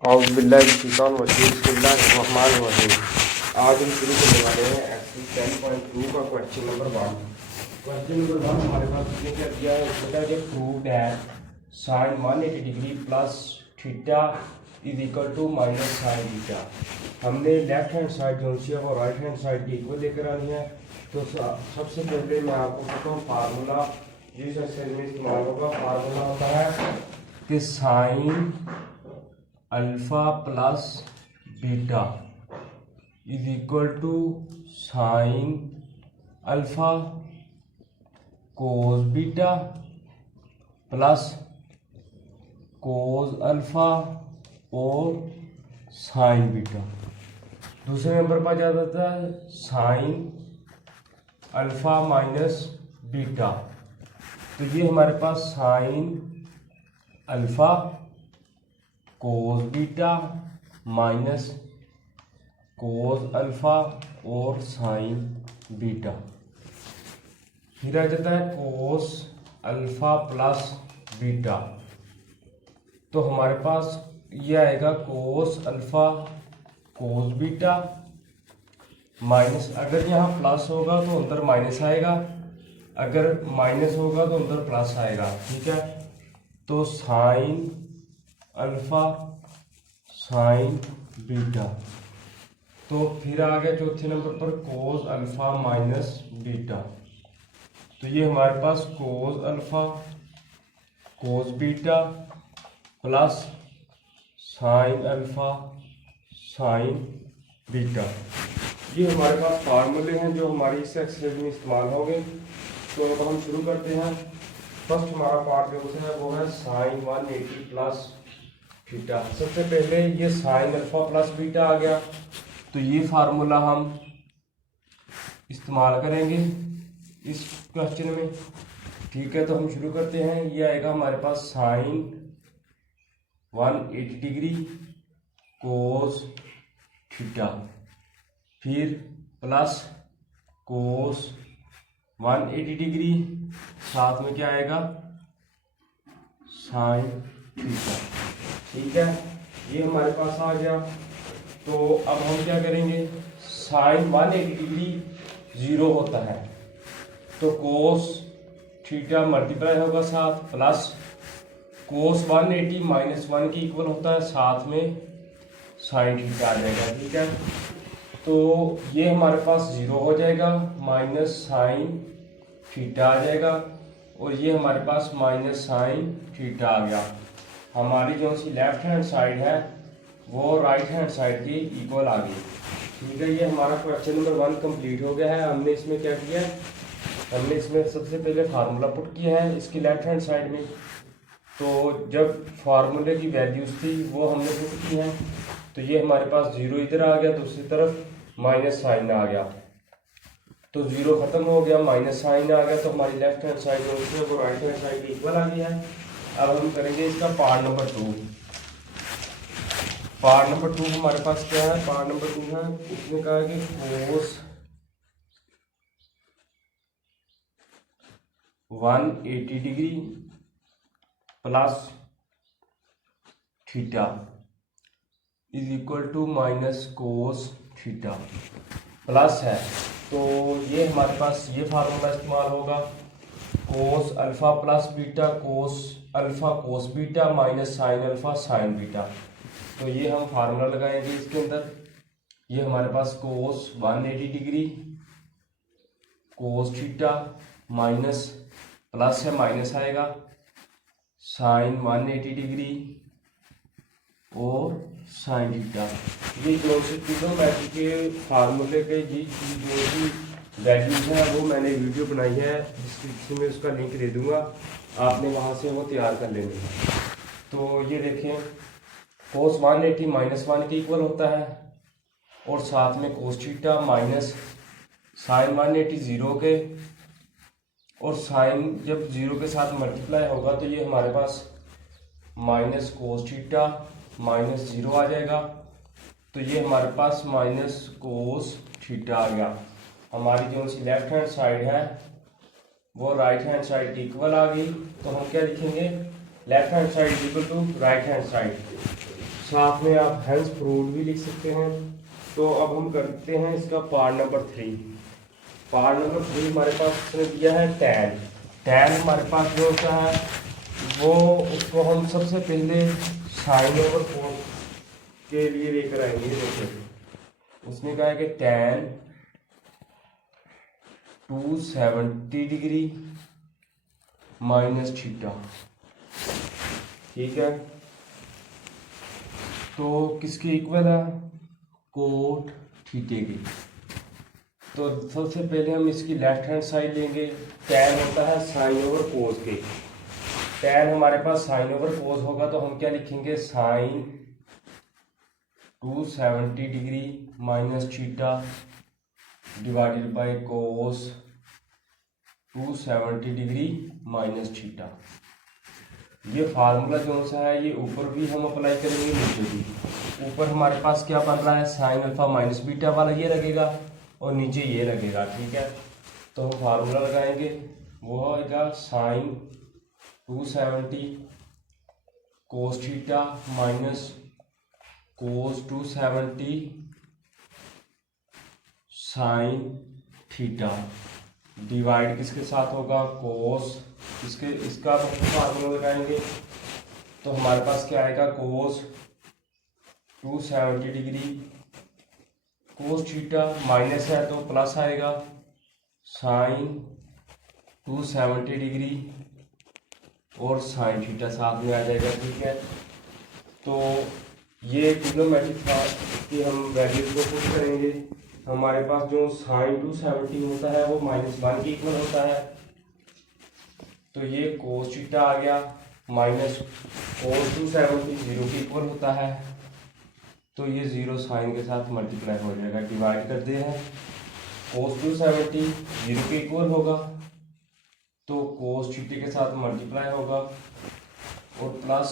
बिस्मिल्लाहिर्रहमानिर्रहीम। आज हम शुरू करने वाले हैं एक्सरसाइज 10.2 का क्वेश्चन नंबर 1। क्वेश्चन नंबर 1 हमारे पास इसने क्या दिया है, इसका जो प्रूव्ड है sine 180 degree plus theta is equal to minus sine theta. हमने लेफ्ट हैंड साइड जो सी है वो राइट हैंड साइड की इक्वल लेकर आनी है। तो सबसे पहले मैं आपको बताता हूँ फार्मूला जिस एक्सरसाइज में इस्तेमाल होगा। फार्मूला होता है कि sine alpha plus beta is equal to sine alpha cos beta plus cos alpha और साइन बीटा। दूसरे नंबर पर क्या जाता है साइन अल्फा माइनस बीटा। तो ये हमारे पास sine alpha cos beta minus cos alpha और साइन बीटा। फिर आ जाता है कोस अल्फा प्लस बीटा। तो हमारे पास ये आएगा कोस अल्फा कोस बीटा माइनस, अगर यहाँ प्लस होगा तो अंदर माइनस आएगा, अगर माइनस होगा तो अंदर प्लस आएगा। ठीक है, तो साइन अल्फा साइन बीटा। तो फिर आ गया चौथे नंबर पर कोस अल्फा माइनस बीटा। तो ये हमारे पास cos alpha cos beta plus sine alpha sine beta. ये हमारे पास फार्मूले हैं जो हमारी इस एक्सरसाइज में इस्तेमाल होंगे। तो अब हम शुरू करते हैं। फर्स्ट हमारा पार्ट जो है वो है साइन 180 प्लस थीटा। सबसे पहले ये साइन अल्फा प्लस बीटा आ गया, तो ये फार्मूला हम इस्तेमाल करेंगे इस क्वेश्चन में। ठीक है, तो हम शुरू करते हैं। ये आएगा हमारे पास साइन 180 डिग्री कोस थीटा, फिर प्लस कोस 180 डिग्री, साथ में क्या आएगा साइन थीटा। ठीक है, ये हमारे पास आ गया। तो अब हम क्या करेंगे, साइन 180 डिग्री 0 होता है तो कोस थीटा मल्टीप्लाई होगा साथ, प्लस कोस 180 माइनस 1 की इक्वल होता है, साथ में साइन थीटा आ जाएगा। ठीक है, तो ये हमारे पास 0 हो जाएगा, माइनस साइन थीटा आ जाएगा, और ये हमारे पास माइनस साइन थीटा आ गया। हमारी जो सी लेफ्ट हैंड साइड है वो राइट हैंड साइड की इक्वल आ गई। ठीक है, ये हमारा क्वेश्चन नंबर 1 कंप्लीट हो गया है। हमने इसमें क्या किया, हमने इसमें सबसे पहले फार्मूला पुट किया है इसकी लेफ्ट हैंड साइड में। तो जब फार्मूले की वैल्यूज थी वो हमने पुट की हैं, तो ये हमारे पास 0 इधर आ गया, दूसरी तरफ माइनस साइन आ गया, तो 0 खत्म हो गया, माइनस साइन आ गया, तो हमारी लेफ्ट हैंड साइड जो है वो राइट हैंड साइड की इक्वल आ गई है। अब हम करेंगे इसका पार्ट नंबर 2। पार्ट नंबर 2 हमारे पास क्या है, पार्ट नंबर 2 है, इसने कहा कि cos 180 degree plus theta is equal to minus cos theta. Plus है तो ये हमारे पास ये फार्मूला इस्तेमाल होगा, cos alpha plus beta cos alpha cos beta minus sine alpha sine beta. तो ये हम फार्मूला लगाएंगे इसके अंदर। ये हमारे पास cos 180 degree cos theta minus plus है माइनस आएगा साइन 180 डिग्री और साइन थीटा। ये जो सी ट्रिग्नोमेट्री के फार्मूले के जी जो भी वैल्यूज हैं वो मैंने वीडियो बनाई है, डिस्क्रिप्शन में उसका लिंक दे दूंगा, आपने वहाँ से वो तैयार कर लेनी है। तो ये देखें, कोस 180 माइनस 1 के इक्वल होता है, और साथ में कोस थीटा माइनस साइन 180 0 के, और साइन जब 0 के साथ मल्टीप्लाई होगा तो ये हमारे पास माइनस कोस थीटा माइनस 0 आ जाएगा, तो ये हमारे पास माइनस कोस थीटा आ गया। हमारी जो सी लेफ्ट हैंड साइड है वो राइट हैंड साइड की इक्वल आ गई। तो हम क्या लिखेंगे, left hand side equal to right hand side, साथ में आप हेंस प्रूव्ड भी लिख सकते हैं। तो अब हम करते हैं इसका पार्ट नंबर 3। पार्ट नंबर 3 हमारे पास उसने दिया है टैन। टैन हमारे पास जो होता है वो उसको हम सबसे पहले साइन ओवर 4 के लिए लेकर आएंगे। देखिए उसने कहा है कि टैन 270 डिग्री माइनस थीटा, ठीक है। तो किसके इक्वल है? कोट थीटे की। तो सबसे पहले हम इसकी लेफ्ट हैंड साइड लेंगे। टैन होता है साइन ओवर कोस के। टैन हमारे पास साइन ओवर कोस होगा तो हम क्या लिखेंगे? Sine 270 degree minus theta divided by cos 270 degree minus theta. ये फार्मूला जो सा है ये ऊपर भी हम अप्लाई करेंगे, नीचे भी। ऊपर हमारे पास क्या बन रहा है? साइन अल्फा माइनस बीटा वाला ये लगेगा और नीचे ये लगेगा, ठीक है। तो हम फार्मूला लगाएंगे, वो होगा sine 270 cos theta minus cos 270 sine theta divide किसके साथ होगा? कोस। इसका फार्मूला लगाएंगे तो हमारे पास क्या आएगा? कोस 270 डिग्री कोस थीटा माइनस है तो प्लस आएगा साइन 270 डिग्री और साइन थीटा साथ में आ जाएगा, ठीक है। तो ये ट्रिग्नोमेट्रिक था कि हम वैल्यूज को पुट करेंगे। हमारे पास जो साइन 270 होता है वो -1 के इक्वल होता है। तो ये कोस थीटा आ गया माइनस कोस 270 0 के इक्वल होता है। तो ये 0 साइन के साथ मल्टीप्लाई हो जाएगा। डिवाइड करते हैं, कोस 270 0 के इक्वल होगा तो कोस थीटा के साथ मल्टीप्लाई होगा और प्लस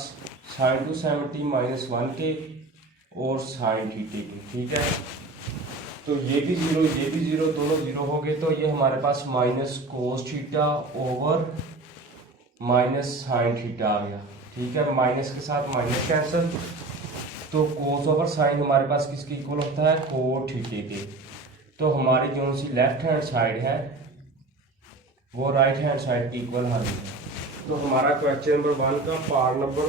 साइन 270 -1 के और साइन थीटा के, ठीक है। तो ये भी 0 ये भी 0, दोनों 0 हो गए। तो ये हमारे पास minus cos theta over minus sine theta आ गया, ठीक है। माइनस के साथ माइनस कैंसिल, तो कोस ओवर साइन हमारे पास किसके इक्वल होता है? कोट थीटा के। तो हमारी जो सी लेफ्ट हैंड साइड है वो राइट हैंड साइड की इक्वल आ गई है। तो हमारा क्वेश्चन नंबर 1 का पार्ट नंबर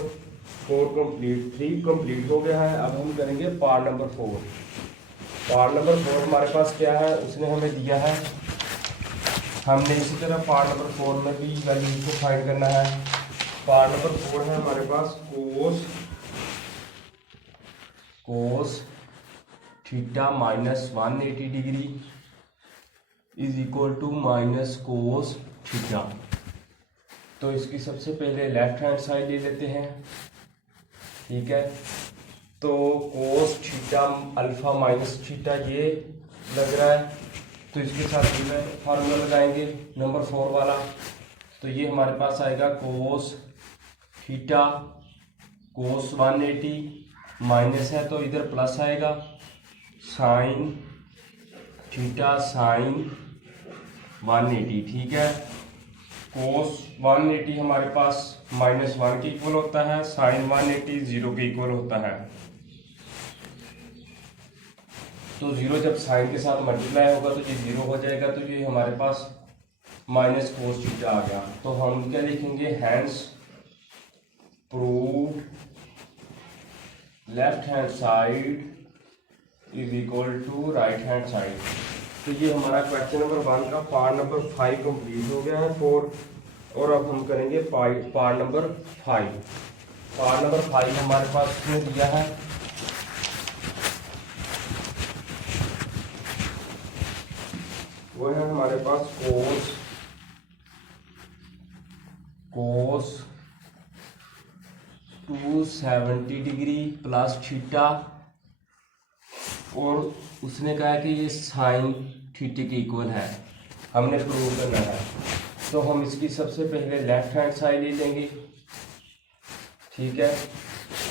4 कंप्लीट, 3 कंप्लीट हो गया है। अब हम करेंगे पार्ट नंबर 4। पार्ट नंबर 4 हमारे पास क्या है? उसने हमें दिया है, हमने इसी तरह पार्ट नंबर 4 में भी वैल्यू को फाइंड करना है। पार्ट नंबर 4 है हमारे पास cos theta minus 180 degree is equal to minus cos theta. तो इसकी सबसे पहले लेफ्ट हैंड साइड ले लेते हैं, ठीक है। तो cos theta alpha minus theta ये लग रहा है, तो इसके साथ में फार्मूला लगाएंगे नंबर 4 वाला। तो ये हमारे पास आएगा कोस थीटा कोस 180 माइनस है तो इधर प्लस आएगा साइन थीटा साइन 180, ठीक है। कोस 180 हमारे पास -1 के इक्वल होता है, साइन 180 0 के इक्वल होता है। तो 0 जब साइन के साथ मल्टीप्लाई होगा तो ये 0 हो जाएगा। तो ये हमारे पास माइनस कोस थीटा आ गया। तो हम क्या लिखेंगे? Hence prove left hand side is equal to right hand side. तो ये हमारा क्वेश्चन नंबर 1 का पार्ट नंबर 5 कंप्लीट हो गया है 4। और अब हम करेंगे पार्ट नंबर 5। पार्ट नंबर 5 हमारे पास उसने दिया है वो है हमारे पास कोस 270 डिग्री प्लस थीटा और उसने कहा कि ये साइन थीटा के इक्वल है, हमने प्रूव करना है। तो हम इसकी सबसे पहले लेफ्ट हैंड साइड ले लेंगे, ठीक है।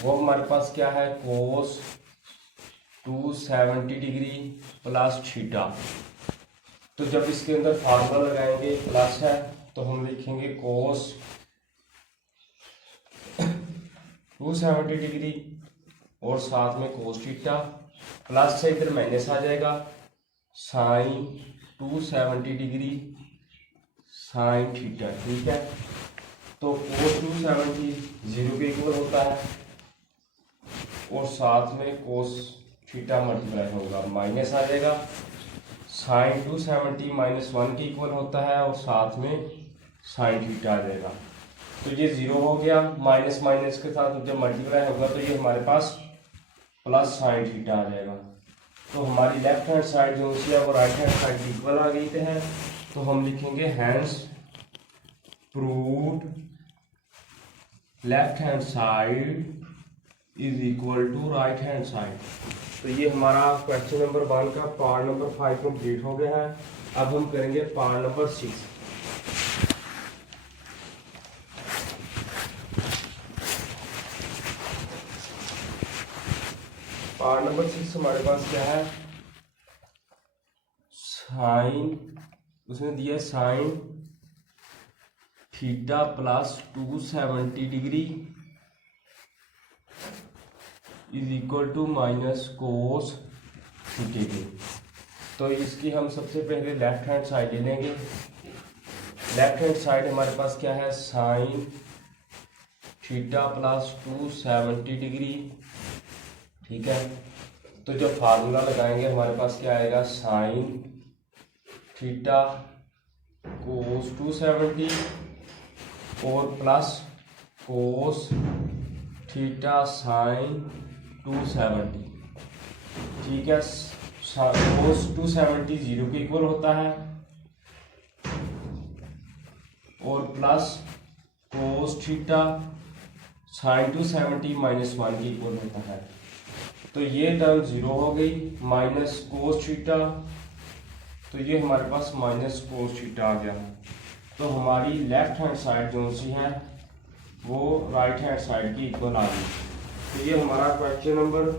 वो हमारे पास क्या है? कोस 270 डिग्री प्लस थीटा। तो जब इसके अंदर फार्मूला लगाएंगे प्लस है तो हम लिखेंगे कोस 270 डिग्री और साथ में कोस थीटा, प्लस से इधर माइनस आ जाएगा साइन 270 डिग्री साइन थीटा। ठीक है, तो कोस 270 0 के इक्वल होता है और साथ में कोस थीटा मल्टीप्लाई होगा, माइनस आ जाएगा साइन 270 -1 के इक्वल होता है और साथ में साइन थीटा आ जाएगा। तो ये 0 हो गया, माइनस माइनस के साथ जब मल्टीप्लाई होगा तो ये हमारे पास प्लस साइन थीटा आ जाएगा। तो हमारी लेफ्ट हैंड साइड जो है वो राइट हैंड साइड की इक्वल आ गई है। तो हम लिखेंगे hence proved left hand side is equal to right hand side. तो ये हमारा क्वेश्चन नंबर 1 का पार्ट नंबर 5 कंप्लीट हो गया है। अब हम करेंगे पार्ट नंबर 6। पार्ट नंबर 6 हमारे पास क्या है, साइन, उसने दिया sine theta plus 270 degree is equal to minus cos theta. तो इसकी हम सबसे पहले लेफ्ट हैंड साइड ले लेंगे। लेफ्ट हैंड साइड हमारे पास क्या है, साइन थीटा प्लस 270 डिग्री। ठीक है, तो जो फार्मूला लगाएंगे हमारे पास क्या आएगा, साइन थीटा कोस 270 और प्लस कोस थीटा साइन 270। ठीक है, कोस 270 0 के इक्वल होता है और प्लस कोस थीटा साइन 270 -1 के इक्वल होता है। तो ये टर्म 0 हो गई, माइनस कोस थीटा, तो ये हमारे पास माइनस कोस थीटा आ गया। तो हमारी लेफ्ट हैंड साइड जो सी है वो राइट हैंड साइड की इक्वल आ गई। तो ये हमारा क्वेश्चन नंबर